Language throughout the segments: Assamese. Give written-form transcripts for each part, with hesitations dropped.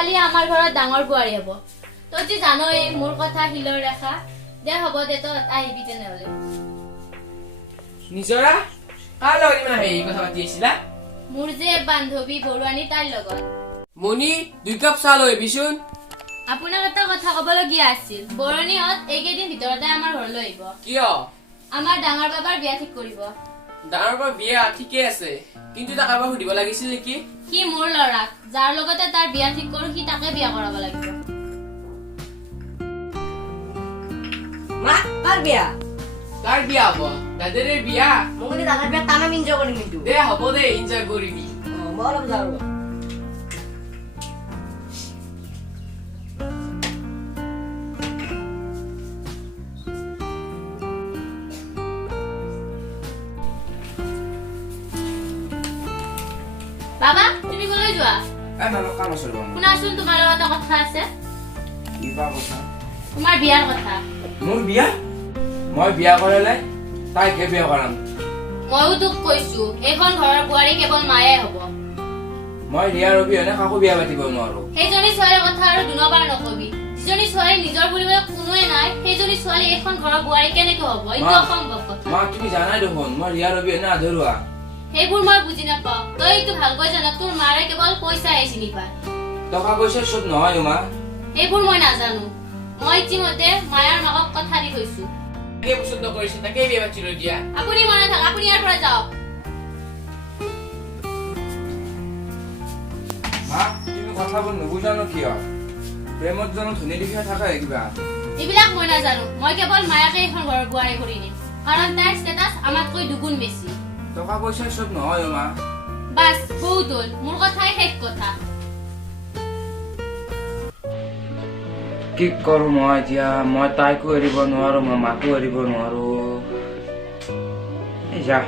ছোৱালী আমাৰ ঘৰত ডাঙৰ বোৱাৰী হ'ব। তইতো জানই মোৰ কথা শিলৰ ৰেখা। দে হ'ব দে, তই আহিবি তেনেহ'লে। নিজৰা কাৰ লগত ইমান হেৰি কথা পাতি আছিলা? মোৰ যে বান্ধৱী বৰুৱানী তাইৰ লগত। মণি 2 কাপ চাহ লৈ আহিবিচোন। আপোনাক এটা কথা ক'বলগীয়া আছিল। বৰুৱানীহঁত এইকেইদিন ভিতৰতে আমাৰ ঘৰলৈ আহিব। কিয়? আমাৰ ডাঙৰ বাবাৰ বিয়া ঠিক কৰিব। ডাঙৰ পৰা বিয়া ঠিকে আছে, কিন্তু তাক এবাৰ সুধিব লাগিছিল নেকি? সি মোৰ ল'ৰাক, যাৰ লগতে তাৰ বিয়া ঠিক কৰো সি তাকে বিয়া কৰাব লাগিব। মা কাৰ বিয়া? কাৰ বিয়া হ'ব? দাদাৰে বিয়া। মই দাদাৰ বিয়া তামাম এনজয় কৰিম কিন্তু। দে হ'ব দে, এনজয় কৰিবি। মই অলপ যাওঁ ৰ'বা। বাবা, তুমি কলৈ যোৱা? মামা কাম আছে ৰ'বা। শুনাচোন, তোমাৰ লগত এটা কথা আছে। কিবা কথা? তোমাৰ বিয়াৰ কথা। মোৰ বিয়া? মই বিয়া কৰালে তাইকে বিয়া কৰাম। ময়ো তোক কৈছো, এইখন ঘৰৰ বোৱাৰী কেৱল মায়ে হ'ব। মই ৰিয়াৰ অবিহনে কাকো বিয়া পাতিব নোৱাৰো। সেইজনী ছোৱালীৰ কথা আৰু দুনবাৰ নকবি। যিজনী ছোৱালী নিজৰ বুলিবলৈ কোনোৱে নাই, সেইজনী ছোৱালী এইখন ঘৰৰ বোৱাৰী কেনেকৈ হ'ব? এইটো অসম্ভৱ কথা। মা তুমি জানাই দেখোন মই ৰিয়াৰ অবিহনে আধৰুৱা। সেইবোৰ মই বুজি নাপাওঁ। তই এইটো ভালকৈ জানা, তোৰ মাৰে কেৱল পইচাহে চিনি পায়। টকা পইচা চব নহয় মা। সেইবোৰ মই নাজানো। মই ইতিমধ্যে মায়াৰ মাকক কথা দি থৈছো। তাকে পচন্দ কৰিছে, তাকে বিয়া পাতি লৈ দিয়া। আপুনি মনে থাক, আপুনি ইয়াৰ পৰা যাওক। মা তুমি কথাবোৰ নুবুজানো কিয়? প্ৰেমত জানো ধনী লিখা থাকে কিবা? এইবিলাক মই নাজানো। মই কেৱল মায়াকে এইখন ঘৰৰ বোৱাৰী কৰি নিম, কাৰণ তাইৰ ষ্টেটাছ আমাতকৈ দুগুণ বেছি। টকা পইচা চব নহয় মা। বাছ বহুত হ'ল, মোৰ কথাই শেষ কথা। কি কৰো মই এতিয়া? মই তাইকো এৰিব নোৱাৰো, মই মাকো এৰিব নোৱাৰো। এই যা।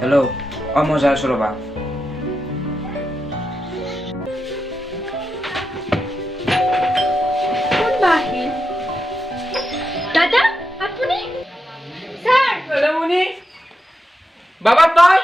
হেল্ল', মই যাই আছো ৰবা। দাদা, আপুনি? স্যাৰ, মণি বাবা তই